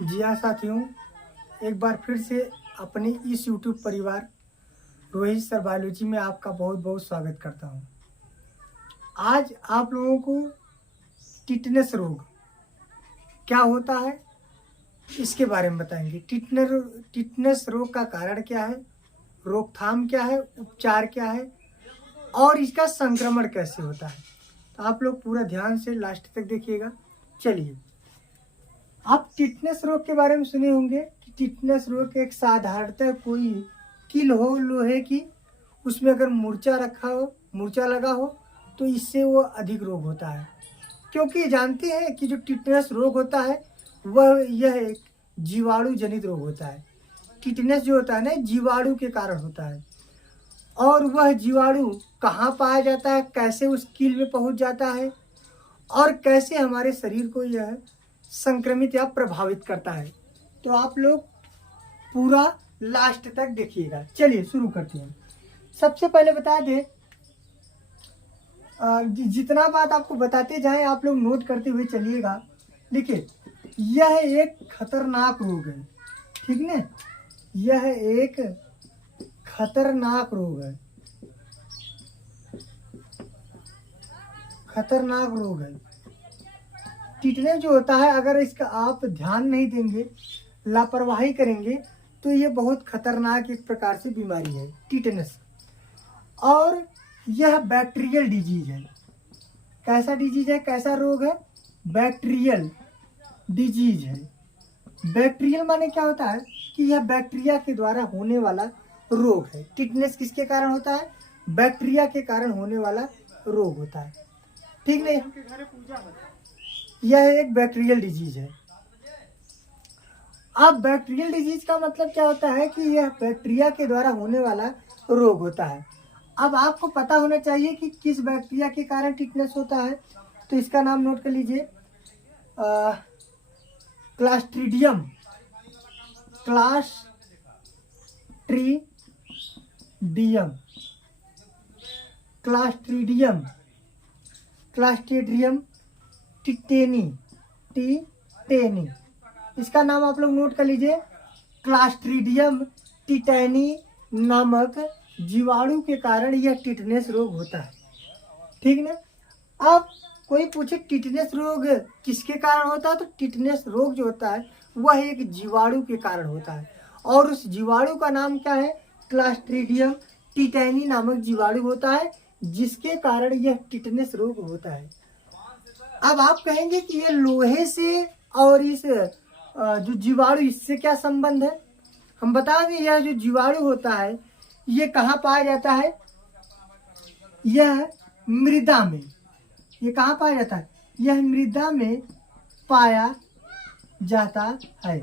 जी हाँ साथियों, एक बार फिर से अपने इस YouTube परिवार रोहित सर बायोलॉजी में आपका बहुत बहुत स्वागत करता हूँ। आज आप लोगों को टिटनेस रोग क्या होता है इसके बारे में बताएंगे। टिटनेस रोग का कारण क्या है, रोकथाम क्या है, उपचार क्या है और इसका संक्रमण कैसे होता है। तो आप लोग पूरा ध्यान से लास्ट तक देखिएगा। चलिए, आप टिटनेस रोग के बारे में सुने होंगे कि टिटनेस रोग एक साधारणतः कोई कील हो लोहे की, उसमें अगर मूर्छा लगा हो तो इससे वो अधिक रोग होता है। क्योंकि जानते हैं कि जो टिटनेस रोग होता है यह एक जीवाणु जनित रोग होता है। टिटनेस जो होता है ना, जीवाणु के कारण होता है। और वह जीवाणु कहाँ पाया जाता है, कैसे उस कील में पहुंच जाता है और कैसे हमारे शरीर को यह संक्रमित या प्रभावित करता है। तो आप लोग पूरा लास्ट तक देखिएगा। चलिए शुरू करते हैं। सबसे पहले बता दें, जितना बात आपको बताते जाएं आप लोग नोट करते हुए चलिएगा। देखिए, यह एक खतरनाक रोग है, ठीक ना। यह एक खतरनाक रोग है, खतरनाक रोग है। टिटनेस जो होता है, अगर इसका आप ध्यान नहीं देंगे, लापरवाही करेंगे तो ये बहुत खतरनाक एक प्रकार से बीमारी है टिटनेस। और यह बैक्टीरियल डिजीज है। कैसा डिजीज है, कैसा रोग है? बैक्टीरियल डिजीज है। बैक्टीरियल माने क्या होता है कि यह बैक्टीरिया के द्वारा होने वाला रोग है। टिटनेस किसके कारण होता है? बैक्टीरिया के कारण होने वाला रोग होता है, ठीक नहीं। यह एक बैक्टीरियल डिजीज है। अब बैक्टीरियल डिजीज का मतलब क्या होता है कि यह बैक्टीरिया के द्वारा होने वाला रोग होता है। अब आपको पता होना चाहिए कि किस बैक्टीरिया के कारण टिटनेस होता है। तो इसका नाम नोट कर लीजिए, क्लास्ट्रीडियम। Clostridium tetani. इसका नाम आप लोग नोट कर लीजिए। क्लास्ट्रीडियम टिटेनी नामक जीवाणु के कारण यह टिटनेस रोग होता है, ठीक ना। अब कोई पूछे टिटनेस रोग किसके कारण होता है, तो टिटनेस रोग जो होता है वह एक जीवाणु के कारण होता है। और उस जीवाणु का नाम क्या है? क्लास्ट्रीडियम टिटेनी नामक जीवाणु होता है, जिसके कारण यह टिटनेस रोग होता है। अब आप कहेंगे कि ये लोहे से और इस जो जीवाणु, इससे क्या संबंध है? हम बता दें, यह जो जीवाणु होता है ये कहाँ पाया जाता है? यह मृदा में। ये कहाँ पाया जाता है? यह मृदा में पाया जाता है।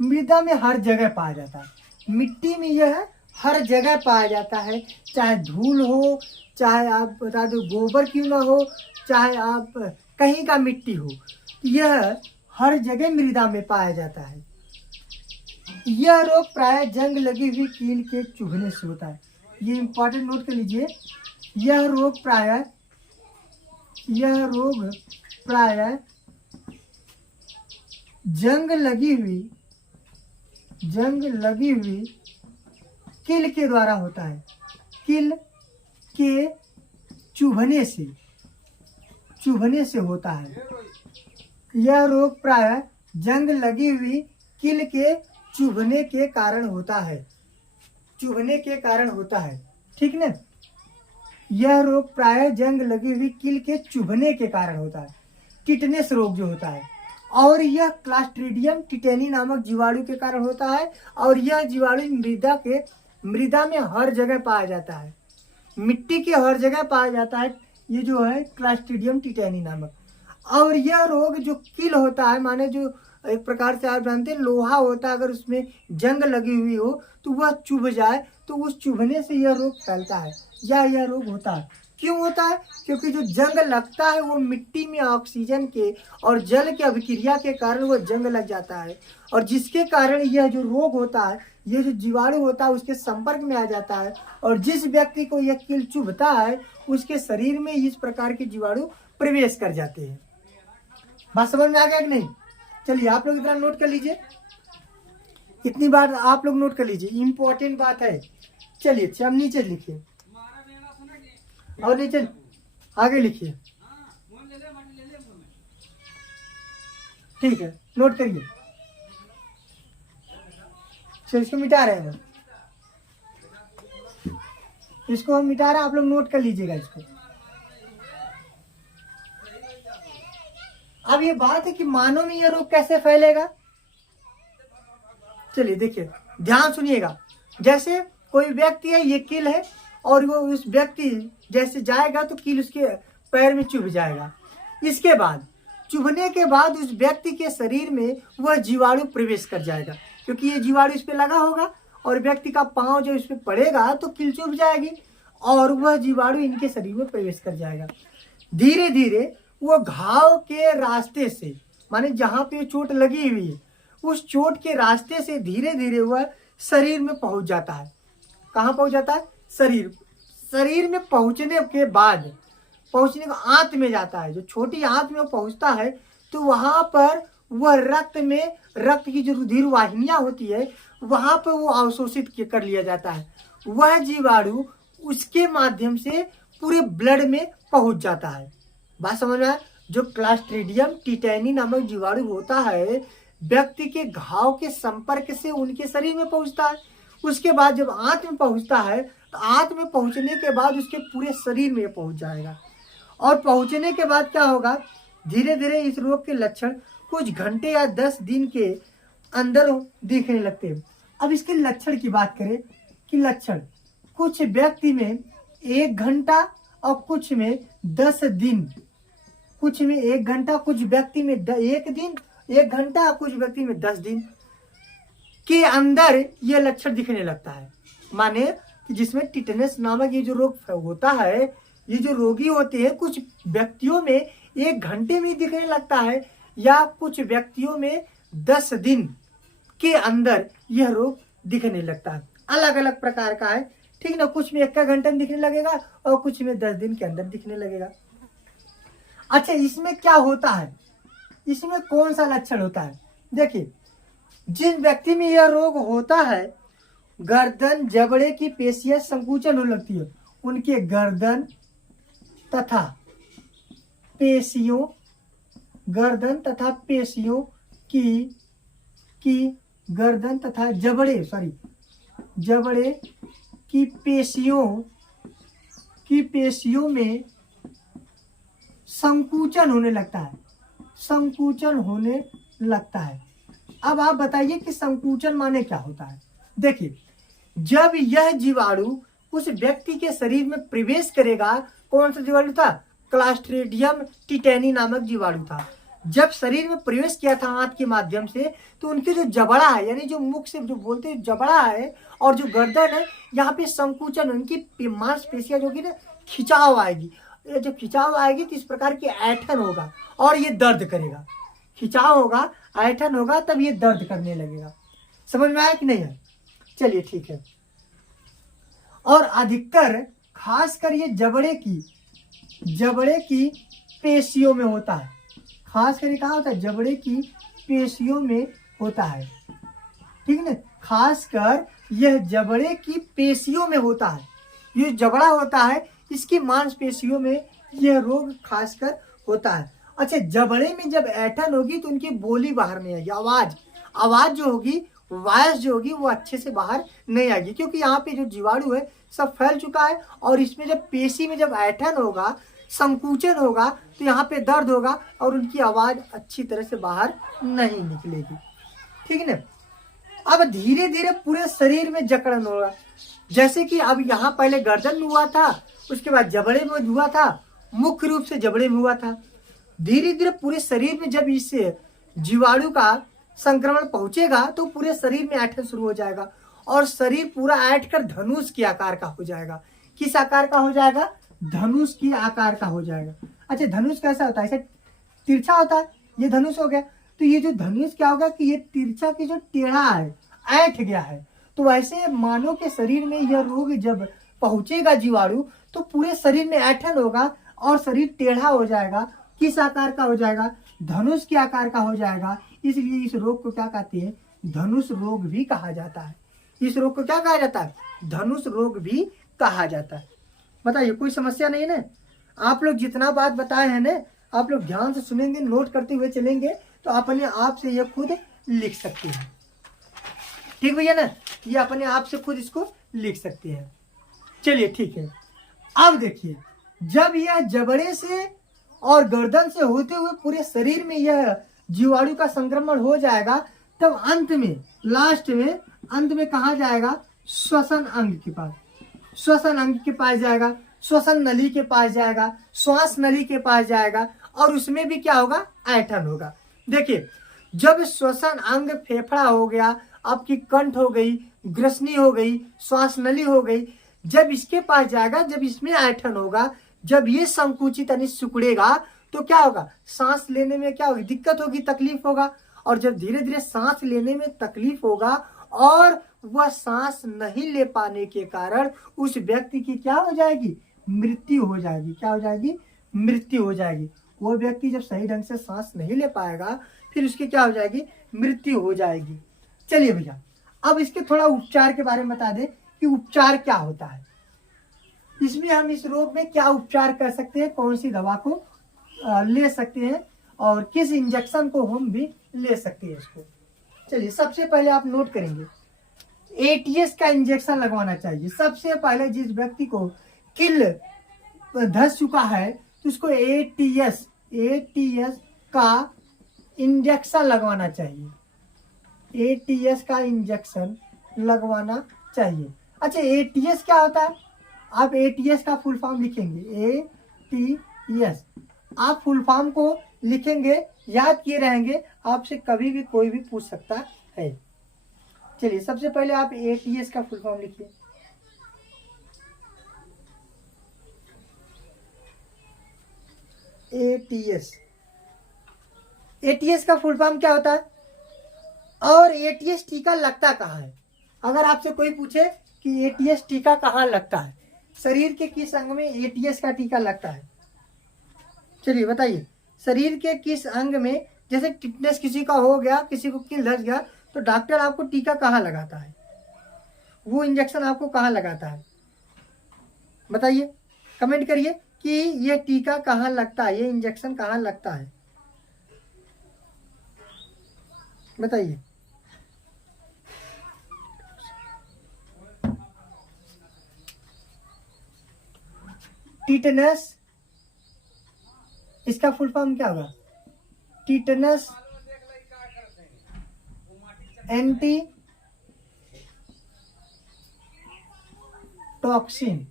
मृदा में हर जगह पाया जाता है। मिट्टी में यह हर जगह पाया जाता है, चाहे धूल हो, चाहे आप बता दो गोबर क्यों ना हो, चाहे आप कहीं का मिट्टी हो, यह हर जगह मृदा में पाया जाता है। यह रोग प्राय जंग लगी हुई कील के चुभने से होता है। ये इंपॉर्टेंट नोट कर लीजिए। यह रोग प्राय जंग लगी हुई कील के द्वारा होता है। कील के चुभने से होता है। यह रोग प्राय जंग लगी हुई कील के चुभने के कारण होता है, ठीक ना। यह रोग प्राय जंग लगी हुई कील के चुभने के कारण होता है, टिटनेस रोग जो होता है। और यह क्लास्ट्रीडियम टिटेनी नामक जीवाणु के कारण होता है। और यह जीवाणु मृदा में हर जगह पाया जाता है, मिट्टी के हर जगह पाया जाता है। ये जो है क्लास्ट्रीडियम टिटेनी नामक। और यह रोग जो कील होता है, माने जो एक प्रकार से आप जानते हैं लोहा होता है, अगर उसमें जंग लगी हुई हो तो वह चुभ जाए, तो उस चुभने से यह रोग फैलता है या यह रोग होता है। क्यों होता है? क्योंकि जो जंग लगता है वो मिट्टी में ऑक्सीजन के और जल के अभिक्रिया के कारण वो जंग लग जाता है, और जिसके कारण यह जो रोग होता है, ये जो जीवाणु होता है उसके संपर्क में आ जाता है। और जिस व्यक्ति को यह कील चुभता है उसके शरीर में इस प्रकार के जीवाणु प्रवेश कर जाते हैं। बात समझ में आ गया कि नहीं? चलिए आप लोग इतना नोट कर लीजिए, इतनी बात आप लोग नोट कर लीजिए, इंपॉर्टेंट बात है। चलिए अब नीचे लिखिए और नीचे आगे लिखिए, ठीक है, नोट करिए। चलिए इसको मिटा रहे हैं हम, इसको हम मिटा रहे हैं, आप लोग नोट कर लीजिएगा इसको। अब ये बात है कि मानव में यह रोग कैसे फैलेगा। चलिए देखिए, ध्यान सुनिएगा। जैसे कोई व्यक्ति है, ये कील है, और वो उस व्यक्ति जैसे जाएगा तो कील उसके पैर में चुभ जाएगा। इसके बाद चुभने के बाद उस व्यक्ति के शरीर में वह जीवाणु प्रवेश कर जाएगा, क्योंकि ये जीवाणु इस पे लगा होगा और व्यक्ति का पांव जब इस पे पड़ेगा तो कील चुभ जाएगी और वह जीवाणु इनके शरीर में प्रवेश कर जाएगा। धीरे धीरे वो घाव के रास्ते से, माने जहां पे चोट लगी हुई है, उस चोट के रास्ते से धीरे धीरे वह शरीर में पहुंच जाता है। कहाँ पहुंच जाता है? शरीर में पहुंचने के बाद, पहुंचने का आंत में जाता है। जो छोटी आंत में वो पहुंचता है तो वहां पर वह रक्त की जो रुधिर वाहिनियां होती है वहां पर वो अवशोषित कर लिया जाता है। वह जीवाणु उसके माध्यम से पूरे ब्लड में पहुंच जाता है। बात समझ में आया? जो क्लास्ट्रीडियम टिटेनी नामक जीवाणु होता है, व्यक्ति के घाव के संपर्क से उनके शरीर में पहुंचता है। उसके बाद जब आंत में पहुंचता है तो आंत में पहुंचने के बाद उसके पूरे शरीर में पहुंच जाएगा। और पहुंचने के बाद क्या होगा? धीरे धीरे इस रोग के लक्षण कुछ घंटे या 10 दिन के अंदर दिखने लगते हैं। अब इसके लक्षण की बात करें कि लक्षण कुछ व्यक्ति में 1 घंटा और कुछ में 10 दिन, कुछ में 1 घंटा, कुछ व्यक्ति में 1 दिन 1 घंटा, कुछ व्यक्ति में 10 दिन के अंदर यह लक्षण दिखने लगता है। माने कि जिसमें टिटेनस नामक ये जो रोग होता है, ये जो रोगी होते हैं, कुछ व्यक्तियों में 1 घंटे में दिखने लगता है या कुछ व्यक्तियों में 10 दिन के अंदर यह रोग दिखने लगता है। अलग अलग प्रकार का है, ठीक ना। कुछ में 1 घंटे में दिखने लगेगा और कुछ में 10 दिन के अंदर दिखने लगेगा। अच्छा, इसमें क्या होता है? इसमें कौन सा लक्षण होता है? देखिए, जिन व्यक्ति में यह रोग होता है, गर्दन जबड़े की पेशियां संकुचन होने लगती है। उनके गर्दन तथा पेशियों, गर्दन तथा पेशियों की गर्दन तथा जबड़े की पेशियों में संकुचन होने लगता है, संकुचन होने लगता है। अब आप बताइए कि संकुचन माने क्या होता है? देखिए, जब यह जीवाणु उस व्यक्ति के शरीर में प्रवेश करेगा, कौन सा जीवाणु था? क्लास्ट्रीडियम टिटेनी नामक जीवाणु था। जब शरीर में प्रवेश किया था आंत के माध्यम से, तो उनके जो जबड़ा है, यानी जो मुख से जो बोलते हैं जबड़ा है, और जो गर्दन है, यहाँ पे संकुचन, उनकी मांसपेशियां जो कि ना खिंचाव आएगी। जब खिंचाव आएगी तो इस प्रकार की ऐठन होगा और ये दर्द करेगा। खिंचाव होगा, ऐठन होगा, तब ये दर्द करने लगेगा। समझ में आया कि नहीं है? चलिए ठीक है। और अधिकतर खासकर ये जबड़े की पेशियों में होता है। खास कर कहाँ होता है? जबड़े की पेशियों में होता है, ठीक है ना। खासकर यह जबड़े की पेशियों में होता है। ये जबड़ा होता है, इसकी मांसपेशियों में यह रोग खासकर होता है। अच्छा, जबड़े में जब ऐठन होगी तो उनकी बोली बाहर नहीं आएगी, आवाज जो होगी, वॉइस जो होगी वो अच्छे से बाहर नहीं आएगी, क्योंकि यहाँ पे जो जीवाणु है सब फैल चुका है। और इसमें जब पेशी में जब ऐठन होगा, संकुचन होगा, तो यहाँ पे दर्द होगा और उनकी आवाज अच्छी तरह से बाहर नहीं निकलेगी, ठीक है ना। अब धीरे धीरे पूरे शरीर में जकड़न होगा। जैसे कि अब यहाँ पहले गर्दन में हुआ था, उसके बाद जबड़े में हुआ था, मुख्य रूप से जबड़े में हुआ था। धीरे धीरे पूरे शरीर में जब इस जीवाणु का संक्रमण पहुंचेगा तो पूरे शरीर में ऐठन शुरू हो जाएगा और शरीर पूरा ऐठ कर धनुष के आकार का हो जाएगा। किस आकार का हो जाएगा? धनुष की आकार का हो जाएगा। अच्छा, धनुष कैसा होता है? ऐसे तिरछा होता है, ये धनुष हो गया। तो ये जो धनुष क्या होगा कि ये तिरछा की जो टेढ़ा है, ऐठ गया है। तो वैसे मानव के शरीर में यह रोग जब पहुंचेगा जीवाणु, तो पूरे शरीर में ऐठन होगा और शरीर टेढ़ा हो जाएगा। किस आकार का हो जाएगा? धनुष के आकार का हो जाएगा, इसलिए इस रोग को क्या कहते हैं, धनुष रोग भी कहा जाता है। इस रोग को क्या कहा जाता है, धनुष रोग भी कहा जाता है। बताइए, कोई समस्या नहीं ना? आप लोग जितना बात बताए हैं ना, आप लोग ध्यान से सुनेंगे, नोट करते हुए चलेंगे तो अपने आप से ये खुद लिख सकते हैं। ठीक भैया ना, ये अपने आप से खुद इसको लिख सकते हैं। चलिए ठीक है। अब देखिए, जब यह जबड़े से और गर्दन से होते हुए पूरे शरीर में यह जीवाणु का संक्रमण हो जाएगा, तब अंत में, लास्ट में, अंत में कहाँ जाएगा, श्वसन अंग के पास। श्वसन अंग के पास जाएगा, श्वसन नली के पास जाएगा, श्वास नली के पास जाएगा, और उसमें भी क्या होगा, ऐंठन होगा। देखिए, जब श्वसन अंग फेफड़ा हो गया, आपकी कंठ हो गई, ग्रसनी हो गई, श्वास नली हो गई, जब इसके पास जाएगा, जब इसमें ऐंठन होगा, जब ये संकुचित यानी सिकुड़ेगा, तो क्या होगा, सांस लेने में क्या होगी, दिक्कत होगी, तकलीफ होगा। और जब धीरे धीरे सांस लेने में तकलीफ होगा और वह सांस नहीं ले पाने के कारण उस व्यक्ति की क्या हो जाएगी, मृत्यु हो जाएगी। क्या हो जाएगी, मृत्यु हो जाएगी। वो व्यक्ति जब सही ढंग से सांस नहीं ले पाएगा, फिर उसकी क्या हो जाएगी, मृत्यु हो जाएगी। चलिए भैया, अब इसके थोड़ा उपचार के बारे में बता दें कि उपचार क्या होता है। इसमें हम इस रोग में क्या उपचार कर सकते हैं, कौन सी दवा को ले सकते हैं, और किस इंजेक्शन को हम भी ले सकते हैं इसको। चलिए, सबसे पहले आप नोट करेंगे, एटीएस का इंजेक्शन लगवाना चाहिए। सबसे पहले जिस व्यक्ति को किल धस चुका है तो उसको एटीएस का इंजेक्शन लगवाना चाहिए। एटीएस का इंजेक्शन लगवाना चाहिए। अच्छा, एटीएस क्या होता है? आप एटीएस का फुल फॉर्म लिखेंगे, एटीएस। आप फुल फॉर्म को लिखेंगे, याद किए रहेंगे, आपसे कभी भी कोई भी पूछ सकता है। चलिए, सबसे पहले आप एटीएस का फुल फॉर्म लिखिए। एटीएस का फुल फॉर्म क्या होता है, और एटीएस टीका लगता कहाँ है? अगर आपसे कोई पूछे कि एटीएस टीका कहाँ लगता है, शरीर के किस अंग में एटीएस का टीका लगता है, चलिए बताइए। शरीर के किस अंग में, जैसे टिटनेस किसी का हो गया, किसी को किल धस गया, तो डॉक्टर आपको टीका कहाँ लगाता है, वो इंजेक्शन आपको कहाँ लगाता है, बताइए, कमेंट करिए कि ये टीका कहाँ लगता है, ये इंजेक्शन कहाँ लगता है, बताइए। टिटनस, इसका फुल फॉर्म क्या होगा, tetanus anti toxin,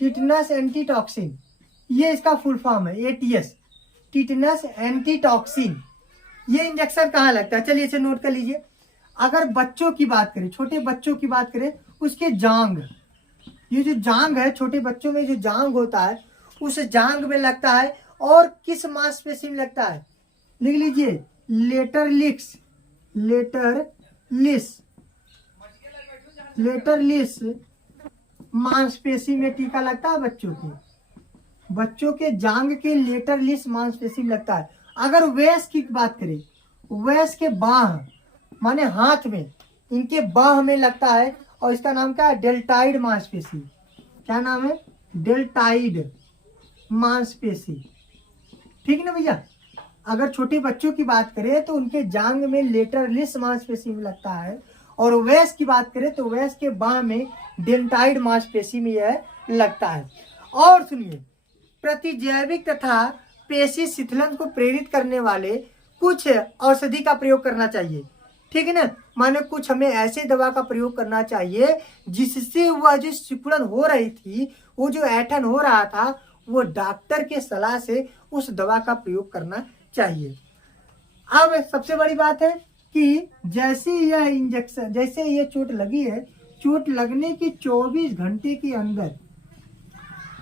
tetanus anti toxin, ये इसका फुल फॉर्म है, एटीएस, टिटनस एंटी टॉक्सिन। ये इंजेक्शन कहाँ लगता है, चलिए इसे नोट कर लीजिए। अगर बच्चों की बात करें, छोटे बच्चों की बात करें, उसके जांग, ये जो जांग है, छोटे बच्चों में जो जांग होता है, उस जांग में लगता है। और किस मांसपेशी में लगता है, लिख लीजिए, लेटरलिस मांसपेशी में टीका लगता है बच्चों के जांग के लेटरलिस मांसपेशी में लगता है। अगर वयस्क की बात करें, वयस्क के बाह माने हाथ में, इनके बाह में लगता है, और इसका नाम क्या है, डेल्टाइड मांसपेशी। क्या नाम है, डेल्टाइड मांसपेशी। ठीक ना भैया। अगर छोटे बच्चों की बात करें तो उनके जांग में लेटरलिस मांसपेशी में लगता है, और वयस्क की बात करें तो वयस्क के बाह में डेल्टाइड मांसपेशी में यह लगता है। और सुनिए, प्रतिजैविक तथा पेशी शिथिलन को प्रेरित करने वाले कुछ औषधि का प्रयोग करना चाहिए। ठीक है ना, माने कुछ हमें ऐसे दवा का प्रयोग करना चाहिए जिससे वह जो सिकुड़न हो रही थी, वो जो ऐंठन हो रहा था, वो डॉक्टर के सलाह से उस दवा का प्रयोग करना चाहिए। अब सबसे बड़ी बात है कि जैसे यह इंजेक्शन, जैसे ये चोट लगी है, चोट लगने के 24 घंटे के अंदर,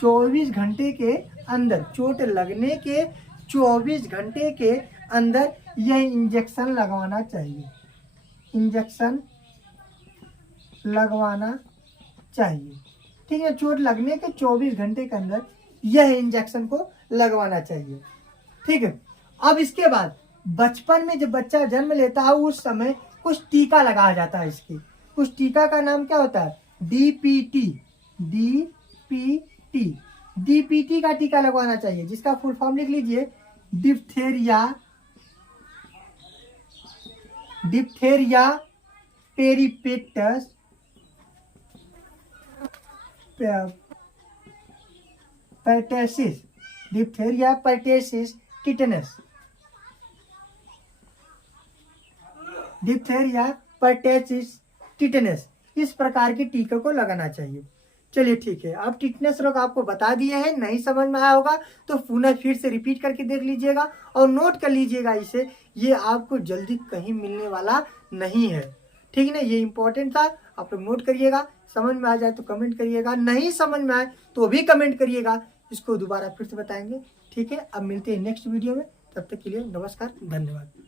24 घंटे के अंदर, चोट लगने के 24 घंटे के अंदर यह इंजेक्शन लगवाना चाहिए, इंजेक्शन लगवाना चाहिए। ठीक है, चोट लगने के 24 घंटे के अंदर यह इंजेक्शन को लगवाना चाहिए। ठीक है। अब इसके बाद बचपन में जब बच्चा जन्म लेता है उस समय कुछ टीका लगाया जाता है। इसकी कुछ टीका का नाम क्या होता है? डीपीटी। डीपीटी डीपीटी का टीका लगवाना चाहिए, जिसका फुल फॉर्म लिख लीजिए, डिप्थेरिया पेरिपेटस pertussis, diphtheria pertussis tetanus, diphtheria pertussis tetanus, इस प्रकार के टीके को लगाना चाहिए। चलिए ठीक है, अब टिटनेस रोग आपको बता दिए हैं, नहीं समझ में आया होगा तो पुनः फिर से रिपीट करके देख लीजिएगा और नोट कर लीजिएगा इसे, ये आपको जल्दी कहीं मिलने वाला नहीं है। ठीक है ना, ये इंपॉर्टेंट था, आप लोग नोट करिएगा। समझ में आ जाए तो कमेंट करिएगा, नहीं समझ में आए तो भी कमेंट करिएगा, इसको दोबारा फिर से बताएंगे। ठीक है, अब मिलते हैं नेक्स्ट वीडियो में, तब तक के लिए नमस्कार, धन्यवाद।